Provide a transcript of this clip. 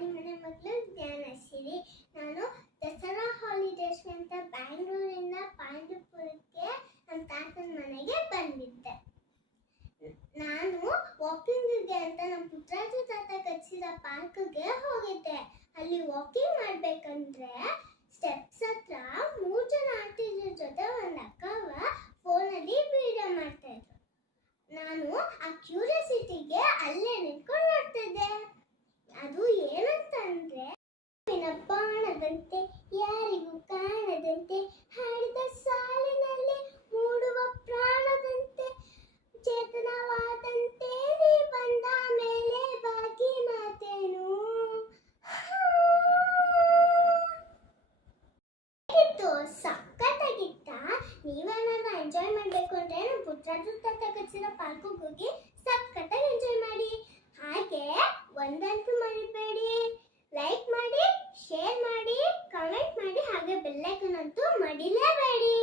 ನಾನು ಮನೆ ಮಗಳು ಜ್ಞಾನಶ್ರೀ. ನಾನು ದಸರಾ ಹಾಲಿಡೇಸ್ ಅಂತ ಬ್ಯಾಂಗ್ಳೂರಿಂದ ಪಾಂಡುಪುರಕ್ಕೆ ನಮ್ಮ ತಾತನ ಮನೆಗೆ ಬಂದಿದ್ದೆ. ನಾನು ವಾಕಿಂಗ್ಗೆ ಅಂತ ನಮ್ಮ ಪುಟ್ಟರಾಜು ತಾತ ಕಟ್ಟಿಸಿದ ಪಾರ್ಕ್ಗೆ ಹೋಗಿದ್ದೆ. ಅಲ್ಲಿ ವಾಕಿಂಗ್ ಮಾಡ್ಬೇಕಂದ್ರೆ ಸ್ಟೆಪ್ಸ್ ಹತ್ರ 3 ಜನ ಆಂಟಿಗಳ ಜೊತೆ ಒಂದು ಅಕ್ಕವ ಫೋನಲ್ಲಿ ವಿಡಿಯೋ ಮಾಡ್ತಾ ಇದ್ರು. ನಾನು ಆ ಕ್ಯೂರಿಯಾಸಿಟಿಗೆ ಅಲ್ಲೇ ನಿಂತ್ಕೊಂಡು ನೋಡ್ತಿದ್ದೆ. ಅದು ಏನಂತಂದ್ರೆ, ಬಾಣದಂತೆ ಯಾರಿಗೂ ಕಾಣದಂತೆ ಹಾಡಿದ ಸಾಲಿನಲ್ಲಿ ಮೂಡುವ ಪ್ರಾಣದಂತೆ ಚೇತನವಾದಂತೆ ನೀ ಬಂದ ಮೇಲೆ ಬಾಕಿ ಮಾತೇನು. ಸಖತ್ತಾಗಿತ್ತ. ನೀವೇನಾದ್ರೂ ಎಂಜಾಯ್ ಮಾಡಬೇಕು ಅಂದ್ರೆ ನಮ್ಮ ಪುಟ್ಟರಾಜು ತಾತ ಕಟ್ಟಿಸಿದ ಪಾರ್ಕ್ಗೆ ಹೋಗಿ ಸಖತ್ತಾಗಿ ಎಂಜಾಯ್ ಮಾಡಿ. ಹಾಗೆ ಒಂದಂತೂ ಮರಿಬೇಡಿ, ಲೈಕ್ ಮಾಡಿ, ಶೇರ್ ಮಾಡಿ, ಕಮೆಂಟ್ ಮಾಡಿ, ಹಾಗೆ ಬೆಲ್ ಐಕಾನ್ ಅಂತೂ ಮಡಿಲೇಬೇಡಿ.